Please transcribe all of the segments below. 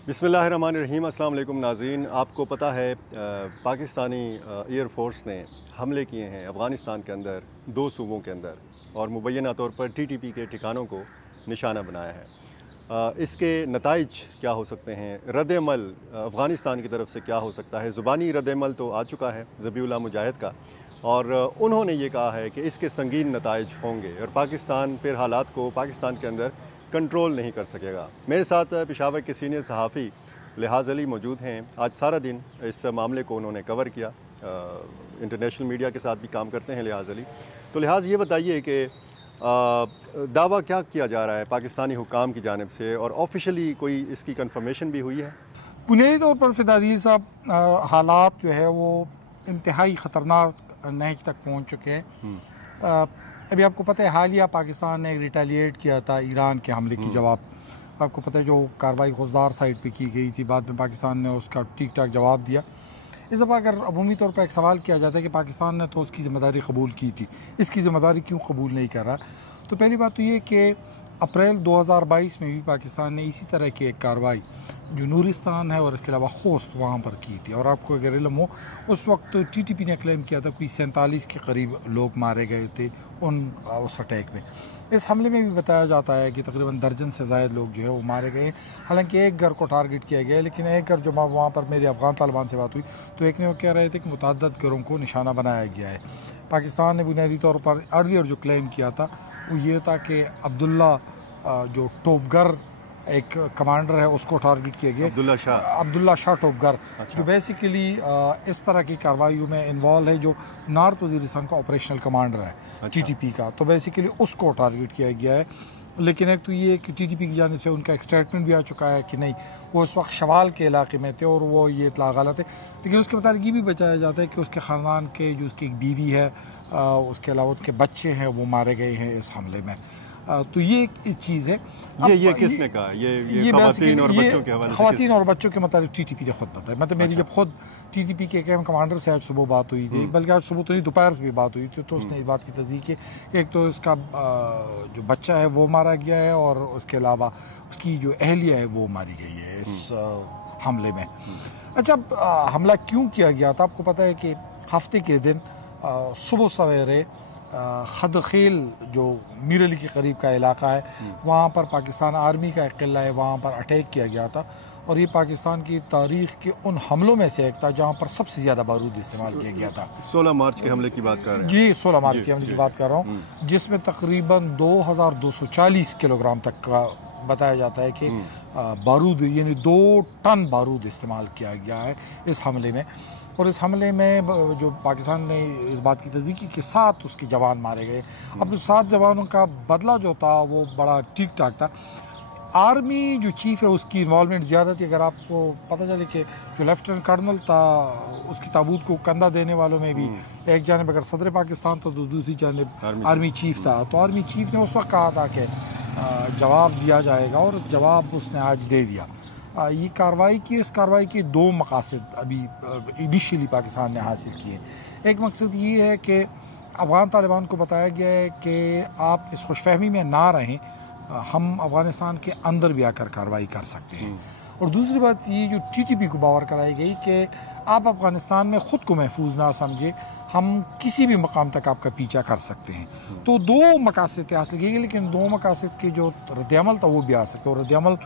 बिस्मिल्लाहिर्रहमानिर्रहीम। अस्सलाम वालेकुम नाज़रीन। आपको पता है पाकिस्तानी एयर फ़ोर्स ने हमले किए हैं अफ़गानिस्तान के अंदर 2 सूबों के अंदर और मुबैना तौर पर टीटीपी के ठिकानों को निशाना बनाया है। इसके नताइज क्या हो सकते हैं, रद्द-ए-अमल अफ़गानिस्तान की तरफ से क्या हो सकता है। ज़ुबानी रद्द-ए-अमल तो आ चुका है ज़बीउल्लाह मुजाहिद का, और उन्होंने ये कहा है कि इसके संगीन नताइज होंगे और पाकिस्तान फिर हालात को पाकिस्तान के अंदर कंट्रोल नहीं कर सकेगा। मेरे साथ पेशावर के सीनियर सहाफ़ी लिहाज़ अली मौजूद हैं। आज सारा दिन इस मामले को उन्होंने कवर किया। इंटरनेशनल मीडिया के साथ भी काम करते हैं लिहाज़ अली। तो लिहाज़ ये बताइए कि दावा क्या किया जा रहा है पाकिस्तानी हुकाम की जानिब से, और ऑफिशियली कोई इसकी कंफर्मेशन भी हुई है? बुनियादी तौर पर फ़िदादील साहब, हालात जो है वो इंतहाई ख़तरनाक नहज तक पहुँच चुके हैं। अभी आपको पता है हालिया पाकिस्तान ने रिटेलिएट किया था ईरान के हमले की जवाब। आपको पता है जो कार्रवाई खुजदार साइड पे की गई थी, बाद में पाकिस्तान ने उसका ठीक ठाक जवाब दिया। इस दफ़ा अगर अमूमी तौर पर एक सवाल किया जाता है कि पाकिस्तान ने तो उसकी ज़िम्मेदारी कबूल की थी, इसकी ज़िम्मेदारी क्यों कबूल नहीं कर रहा, तो पहली बात तो ये कि अप्रैल 2022 में भी पाकिस्तान ने इसी तरह की एक कार्रवाई जो नूरिस्तान है और इसके अलावा खोस्त वहाँ पर की थी। और आपको अगर इल्म हो, उस वक्त टीटीपी ने क्लेम किया था कोई 47 के करीब लोग मारे गए थे उस अटैक में। इस हमले में भी बताया जाता है कि तकरीबन दर्जन से ज़ायद लोग जो है वो मारे गए। हालांकि एक घर को टारगेट किया गया, लेकिन एक घर जो वहाँ पर मेरे अफ़गान तालिबान से बात हुई तो एक ने वो कह रहे थे कि मुतअद्दिद घरों को निशाना बनाया गया है। पाकिस्तान ने बुनियादी तौर पर अर्लियर जो क्लेम किया था वो ये था कि अब्दुल्ला जो टोपगर एक कमांडर है उसको टारगेट किया गया, अब्दुल्ला शाह टोपगर। अच्छा। जो बेसिकली इस तरह की कार्रवाइयों में इन्वॉल्व है, जो नॉर्थ वज़ीरिस्तान का ऑपरेशनल कमांडर है। अच्छा। टीटीपी का, तो बेसिकली उसको टारगेट किया गया है। लेकिन एक तो ये कि टीटीपी की जानिब से उनका एक स्टेटमेंट भी आ चुका है कि नहीं, वो उस वक्त शवाल के इलाके में थे और वो ये इत्तला गलत है। लेकिन उसके मुताबिक ये भी बताया जाता है कि उसके ख़ानदान के जो उसकी एक बीवी है, उसके अलावा उनके बच्चे हैं, वो मारे गए हैं इस हमले में। तो ये एक चीज़ है। ये किसने कहा? ये ख़वातीन और बच्चों के हवाले से? ख़वातीन और बच्चों के मतलब टीटीपी ने खुद बताया। मतलब मेरी जब खुद टीटीपी के एक कमांडर से आज सुबह बात हुई थी, बल्कि आज सुबह तो नहीं दोपहर से भी बात हुई थी, तो उसने इस बात की तस्दीक की कि एक तो इसका जो बच्चा है वो मारा गया है और उसके अलावा उसकी जो अहलिया है वो मारी गई है इस हमले में। अच्छा, हमला क्यों किया गया था? आपको पता है कि हफ्ते के दिन सुबह सवेरे खदखेल जो मीर अली के करीब का इलाका है, वहाँ पर पाकिस्तान आर्मी का एक किला है, वहाँ पर अटैक किया गया था। और ये पाकिस्तान की तारीख के उन हमलों में से एक था जहाँ पर सबसे ज़्यादा बारूद इस्तेमाल किया गया था। 16 मार्च के हमले की बात कर रहे हैं? जी, 16 मार्च के हमले की बात कर रहा हूँ, जिसमें तकरीबन 2240 किलोग्राम तक का बताया जाता है कि बारूद, यानी 2 टन बारूद इस्तेमाल किया गया है इस हमले में। और इस हमले में जो पाकिस्तान ने इस बात की तस्दीक की कि 7 उसके जवान मारे गए। अब 7 जवानों का बदला जो था वो बड़ा ठीक ठाक था। आर्मी जो चीफ है उसकी इन्वॉल्वमेंट ज़्यादा थी। अगर आपको पता चले कि जो लेफ्टिनेंट कर्नल था उसकी ताबूत को कंधा देने वालों में भी एक जानब अगर सदर पाकिस्तान था तो दूसरी जानब आर्मी चीफ था। तो आर्मी चीफ ने उस वक्त कहा था कि जवाब दिया जाएगा, और जवाब उसने आज दे दिया। ये कार्रवाई की, इस कार्रवाई के 2 मकासद अभी इनिशियली पाकिस्तान ने हासिल किए। एक मकसद ये है कि अफ़गान तालिबान को बताया गया है कि आप इस खुशफहमी में ना रहें, हम अफ़गानिस्तान के अंदर भी आकर कार्रवाई कर सकते हैं। और दूसरी बात ये जो टीटीपी को बावर कराई गई कि आप अफ़गानिस्तान में ख़ुद को महफूज ना समझे, हम किसी भी मकाम तक आपका पीछा कर सकते हैं। तो 2 मकासद हासिल किए गए, लेकिन 2 मकासद के जो रद्द-ए-अमल था वो भी आ सकते। और रद्द-ए-अमल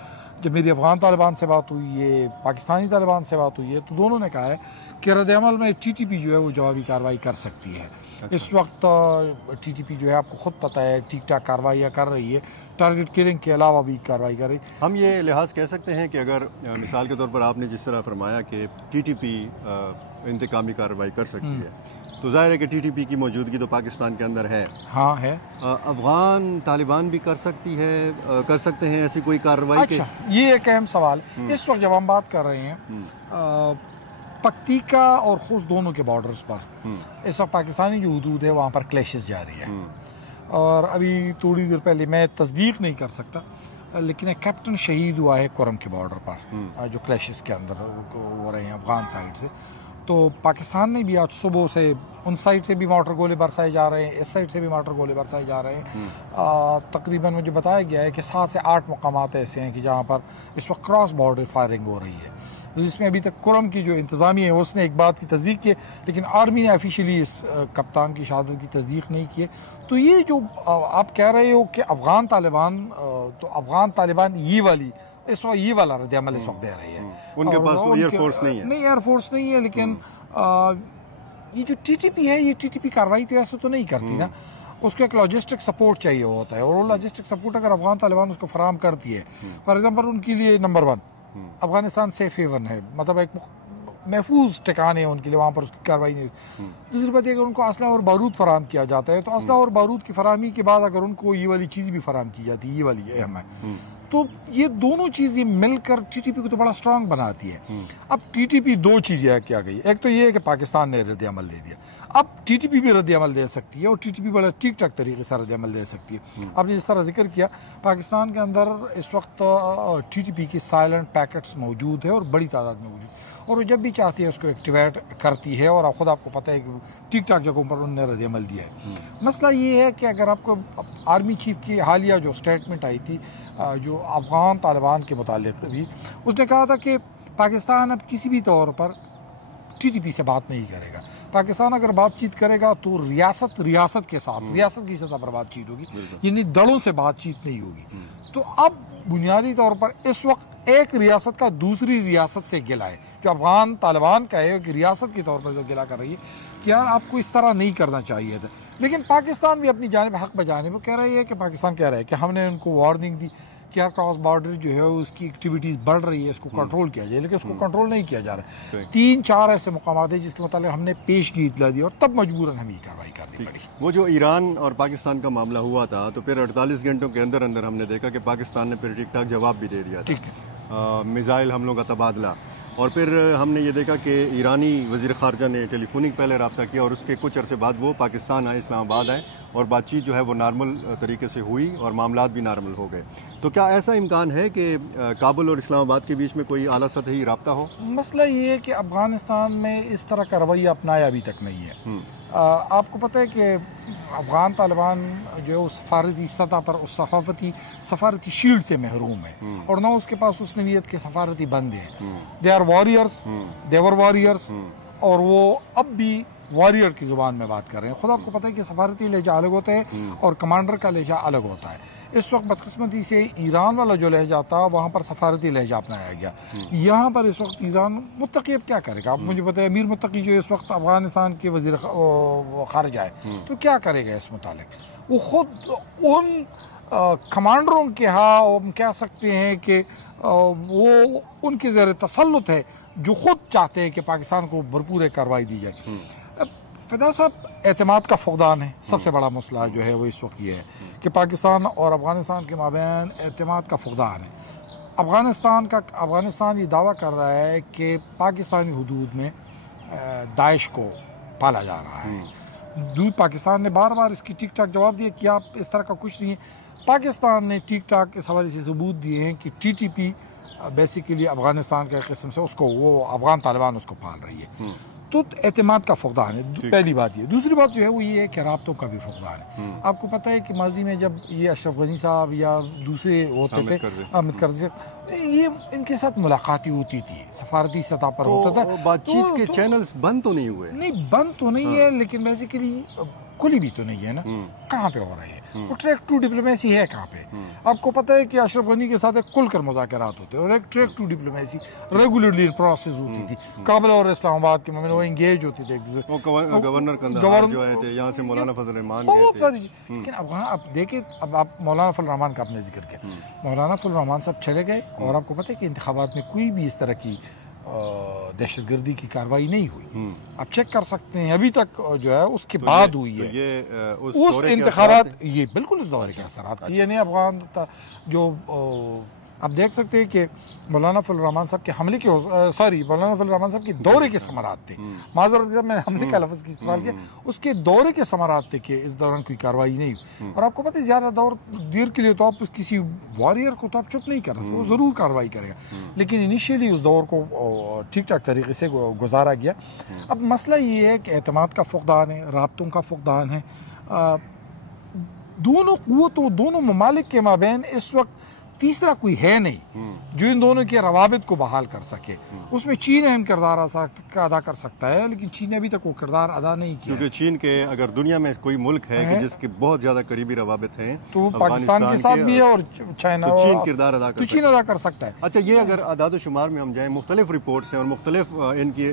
जब मेरी अफ़गान तालिबान से बात हुई है, पाकिस्तानी तालिबान से बात हुई है, तो दोनों ने कहा है कि रद्द-ए-अमल में टीटीपी जो है वो जवाबी कार्रवाई कर सकती है। अच्छा। इस वक्त टीटीपी जो है आपको खुद पता है ठीक ठाक कार्रवाइयाँ कर रही है, टारगेट किलिंग के अलावा भी कार्रवाई कर रही। हम ये लिहाज कह सकते हैं कि अगर मिसाल के तौर पर आपने जिस तरह फरमाया कि टीटीपी इंतकामी कार्रवाई कर सकती है, तो ज़ाहिर है कि टीटीपी की मौजूदगी तो पाकिस्तान के अंदर है। हाँ है। अफ़गान तालिबान भी कर सकते हैं ऐसी कोई कार्रवाई? अच्छा, ये एक अहम सवाल। इस वक्त जब हम बात कर रहे हैं पक्तिका और खुस्त दोनों के बॉर्डर्स पर इस वक्त पाकिस्तानी जो हुदूद है वहाँ पर क्लैशेस जारी है। और अभी थोड़ी देर पहले, मैं तस्दीक नहीं कर सकता, लेकिन एक कैप्टन शहीद हुआ है कुरम के बॉर्डर पर, जो क्लैशेस के अंदर हो रहे हैं अफ़गान साइड से। तो पाकिस्तान ने भी आज सुबह से उन साइड से भी मोटर गोले बरसाए जा रहे हैं, इस साइड से भी मोटर गोले बरसाए जा रहे हैं। तकरीबन मुझे बताया गया है कि 7 से 8 मकामात ऐसे हैं कि जहाँ पर इस वक्त क्रॉस बॉर्डर फायरिंग हो रही है, जिसमें अभी तक कुरम की जो इंतज़ामिया है उसने एक बात की तस्दीक की, लेकिन आर्मी ने ऑफिशियली इस कप्तान की शहादत की तस्दीक नहीं की है। तो ये जो आप कह रहे हो कि अफ़गान तालिबान ये वाली इस वक्त ये वाला रद्द-ए-अमल इस वक्त दे रही है। उनके पास तो एयरफोर्स नहीं है, नहीं एयरफोर्स नहीं है, लेकिन ये जो टीटीपी है, ये टीटीपी कार्रवाई तो ऐसे तो नहीं करती ना, उसको एक लॉजिस्टिक सपोर्ट चाहिए होता है, और वो लॉजिस्टिक सपोर्ट अगर अफगान तालिबान उसको फराहम करती है, फॉर एग्जांपल उनके लिए नंबर 1 अफगानिस्तान सेफ हेवन है, मतलब एक महफूज ठिकाने है उनके लिए, वहाँ पर उसकी कार्रवाई नहीं। दूसरी बात अगर उनको असला और बारूद फराहम किया जाता है, तो असला और बारूद की फराहमी के बाद अगर उनको ये वाली चीज़ भी फराहम की जाती है, ये वाली अहम है, तो ये दोनों चीज़ें मिलकर टीटीपी को तो बड़ा स्ट्रांग बनाती है। अब टीटीपी 2 चीज़ें क्या गई, एक तो ये है कि पाकिस्तान ने रद्द अमल दे दिया, अब टीटीपी भी रद्द अमल दे सकती है, और टीटीपी बड़ा ठीक ठाक तरीके से रद्द अमल दे सकती है। आपने जिस तरह जिक्र किया, पाकिस्तान के अंदर इस वक्त टीटीपी की साइलेंट पैकेट्स मौजूद है और बड़ी तादाद में मौजूद, और वो जब भी चाहती है उसको एक्टिवेट करती है, और खुद आपको पता है कि ठीक ठाक जगहों पर उन्होंने रद्द अमल दिया है। मसला ये है कि अगर आपको आर्मी चीफ की हालिया जो स्टेटमेंट आई थी जो अफगान तालिबान के मुतालिक भी, उसने कहा था कि पाकिस्तान अब किसी भी तौर पर टीटीपी से बात नहीं करेगा। पाकिस्तान अगर बातचीत करेगा तो रियासत के साथ, रियासत की सतह पर बातचीत होगी, यानी दलों से बातचीत नहीं होगी। तो अब बुनियादी तौर पर इस वक्त एक रियासत का दूसरी रियासत से गिला है, जो अफगान तालिबान का है कि रियासत के तौर पर जो गिला कर रही है कि यार आपको इस तरह नहीं करना चाहिए था। लेकिन पाकिस्तान भी अपनी जानिब हक बजाने वो कह रही है कि पाकिस्तान कह रहा है कि हमने उनको वार्निंग दी कि यार क्रॉस बॉर्डर जो है उसकी एक्टिविटीज़ बढ़ रही है, इसको कंट्रोल किया जाए, लेकिन उसको कंट्रोल नहीं किया जा रहा है। 3-4 ऐसे मकामात है जिसके मतलब हमने पेशगी इतला दी, और तब मजबूरन हमें कार्रवाई करनी पड़ी। वो जो ईरान और पाकिस्तान का मामला हुआ था, तो फिर 48 घंटों के अंदर अंदर हमने देखा कि पाकिस्तान ने फिर ठीक ठाक जवाब भी दे दिया था, ठीक है, मिसाइल हमलों का तबादला, और फिर हमने ये देखा कि ईरानी वज़ीर ख़ारजा ने टेलीफोनिक पहले रब्ता किया, और उसके कुछ अरसे बाद वो पाकिस्तान आए, इस्लामाबाद आए, और बातचीत जो है वो नॉर्मल तरीके से हुई और मामलात भी नॉर्मल हो गए। तो क्या ऐसा इम्कान है कि काबुल और इस्लामाबाद के बीच में कोई आला सतही रब्ता हो? मसला ये है कि अफगानिस्तान में इस तरह का रवैया अपनाया अभी तक नहीं है। आपको पता है कि अफगान तालिबान जो सफारती सतह पर उस सफारती शील्ड से महरूम है, और ना उसके पास उस नवीयत के सफारती बंदे हैं। They are warriors, their warriors, और वो अब भी वॉरियर की ज़ुबान में बात कर रहे हैं। खुद आपको पता है कि सफारती लहजा अलग होता है और कमांडर का लहजा अलग होता है। इस वक्त बदकिस्मती से ईरान वाला जो लहजा था वहाँ पर सफारती लहजा अपनाया गया। यहाँ पर इस वक्त ईरान मुत्तकी अब क्या करेगा? आप मुझे बताइए, अमीर मुत्तकी जो इस वक्त अफगानिस्तान के वज़ीर ख़ारिजा है, तो क्या करेगा इस मुतालिक? वो खुद उन कमांडरों के हम कह सकते हैं कि वो उनके ज़र तसल्लुत है जो खुद चाहते हैं कि पाकिस्तान को भरपूर कार्रवाई दी जाए। फिदा साहब, एतमाद का फुकदान है सबसे बड़ा मसला जो है वो इस वक्त ये है कि पाकिस्तान और अफगानिस्तान के माबैन एतमाद का फुकदान है। अफगानिस्तान ये दावा कर रहा है कि पाकिस्तानी हुदूद में दाइश को पाला जा रहा है। पाकिस्तान ने बार बार इसकी ठीक ठाक जवाब दिया कि आप इस तरह का कुछ नहीं है। पाकिस्तान ने ठीक ठाक इस हवाले से सबूत दिए हैं कि टीटीपी बेसिकली अफगानिस्तान के किस्म से उसको वो अफगान तालिबान उसको पाल रही है। तो एतमाद का फुकदान है, पहली बात ये। दूसरी बात जो है वो ये है कि राब्तों का भी फुकदान है। आपको पता है कि माजी में जब ये अशरफ गनी साहब या दूसरे होते थे, हामिद करज़ी, ये इनके साथ मुलाकातें होती थी, सफारती सतह पर होता था। बातचीत के चैनल्स बंद तो नहीं हुए? नहीं, बंद तो नहीं है, लेकिन बेसिकली खुली भी तो नहीं है ना। कहाँ पे हो रही है वो ट्रैक टू डिप्लोमेसी है? कहाँ पे? आपको पता है कि अशरफ गनी के साथ एक खुलकर मुज़ाकरात होते और एक track two diplomacy regularly process होती थी। काबुल और इस्लामाबाद के में वो एंगेज होते थे एक दूसरे। गवर्नर कंधार जो आए थे यहाँ से, मौलाना फजल रहमान, बहुत सारी। लेकिन अब वहाँ आप देखिए, अब आप मौलाना फजल रहमान का आपने जिक्र किया, मौलाना फजल रहमान सब चले गए, और आपको पता है कि इंतखाबात में कोई भी इस तरह की दहशतगर्दी की कार्रवाई नहीं हुई। आप चेक कर सकते हैं, अभी तक जो है उसके बाद हुई है। ये उस इंतखाबात, ये बिल्कुल उस दौरे के असरात की, यानी अफगान जो आप देख सकते हैं कि मौलाना फजल रहमान साहब के हमले के मौलाना फजल रहमान साहब के दौरे के समारात थे, माजरत जब मैंने हमले का लफ्ज़ इस्तेमाल किया, उसके दौरे के समारात थे कि इस दौरान कोई कार्रवाई नहीं हुई। और आपको पता है ज़्यादा देर के लिए तो आप किसी वॉरियर को तो आप चुप नहीं कर सकते, वो ज़रूर कार्रवाई करेगा, लेकिन इनिशियली उस दौर को ठीक ठाक तरीके से गुजारा गया। अब मसला ये है कि एतमाद का फुकदान है, राब्तों का फुकदान है, दोनों क़ुव्वतों, दोनों ममालिक के माबैन इस वक्त तीसरा कोई है नहीं जो इन दोनों के रवाबित को बहाल कर सके। उसमें चीन अहम किरदार अदा कर सकता है, लेकिन चीन ने अभी तक वो किरदार अदा नहीं किया। क्योंकि चीन के अगर दुनिया में कोई मुल्क है कि जिसके बहुत ज्यादा करीबी रवाबित हैं तो पाकिस्तान के साथ भी है और चाइना, तो चीन किरदार अदा कर सकता है। अच्छा, ये अगर आदाद शुमार में हम जाएं, मुख्तलिफ रिपोर्ट्स हैं और मुख्तलिफ इनकी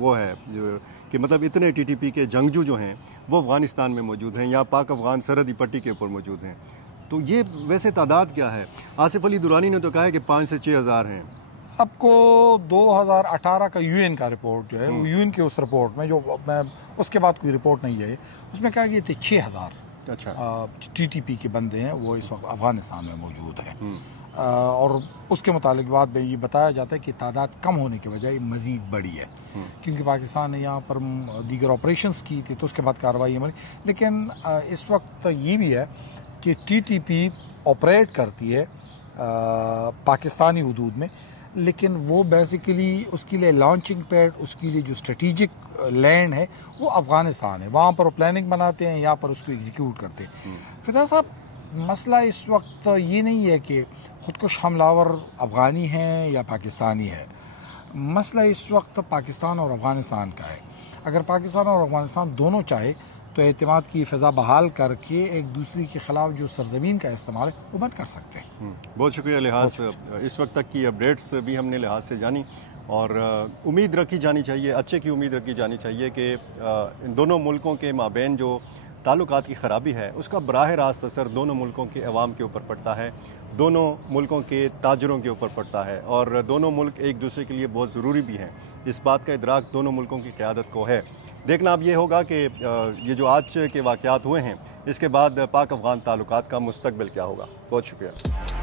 वो है जो कि मतलब इतने TTP के जंगजू जो हैं वो अफगानिस्तान में मौजूद हैं या पाक अफगान सरहदी पट्टी के ऊपर मौजूद हैं। तो ये वैसे तादाद क्या है? आसिफ अली दुरानी ने तो कहा है कि 5 से 6 हज़ार हैं। आपको 2018 का UN का रिपोर्ट जो है वो UN के उस रिपोर्ट में जो मैं उसके बाद कोई रिपोर्ट नहीं है, उसमें कहा कि 6,000 अच्छा TTP के बंदे हैं वो इस वक्त अफगानिस्तान में मौजूद हैं। और उसके मुतालिक बाद में ये बताया जाता है कि तादाद कम होने की वजह मज़ीद बढ़ी है, क्योंकि पाकिस्तान ने यहाँ पर दीगर ऑपरेशंस की थी तो उसके बाद कार्रवाई हमारी। लेकिन इस वक्त ये भी है कि TTP ऑपरेट करती है पाकिस्तानी हुदूद में, लेकिन वो बेसिकली उसके लिए लॉन्चिंग पैड, उसके लिए जो स्ट्रेटिजिक लैंड है वो अफ़गानिस्तान है, वहाँ पर वो प्लानिंग बनाते हैं, यहाँ पर उसको एग्जीक्यूट करते हैं। फिदा साहब, मसला इस वक्त ये नहीं है कि ख़ुदकुश हमलावर अफ़गानी हैं या पाकिस्तानी है, मसला इस वक्त पाकिस्तान और अफ़गानिस्तान का है। अगर पाकिस्तान और अफ़गानिस्तान दोनों चाहे तो एतमाद की फ़िज़ा बहाल करके एक दूसरे के ख़िलाफ़ जो सरज़मीन का इस्तेमाल है वो बंद कर सकते हैं। बहुत शुक्रिया लिहाज, इस वक्त तक की अपडेट्स भी हमने लिहाज से जानी और उम्मीद रखी जानी चाहिए, अच्छे की उम्मीद रखी जानी चाहिए कि इन दोनों मुल्कों के माबैन जो ताल्लुकात की ख़राबी है उसका बराह रास्त असर दोनों मुल्कों के अवाम के ऊपर पड़ता है, दोनों मुल्कों के ताजरों के ऊपर पड़ता है और दोनों मुल्क एक दूसरे के लिए बहुत ज़रूरी भी हैं। इस बात का इदराक दोनों मुल्कों की क़यादत को है। देखना अब ये होगा कि ये जो आज के वाक़यात हुए हैं इसके बाद पाक अफ़गान ताल्लुकात का मुस्तक़बिल क्या होगा। बहुत शुक्रिया।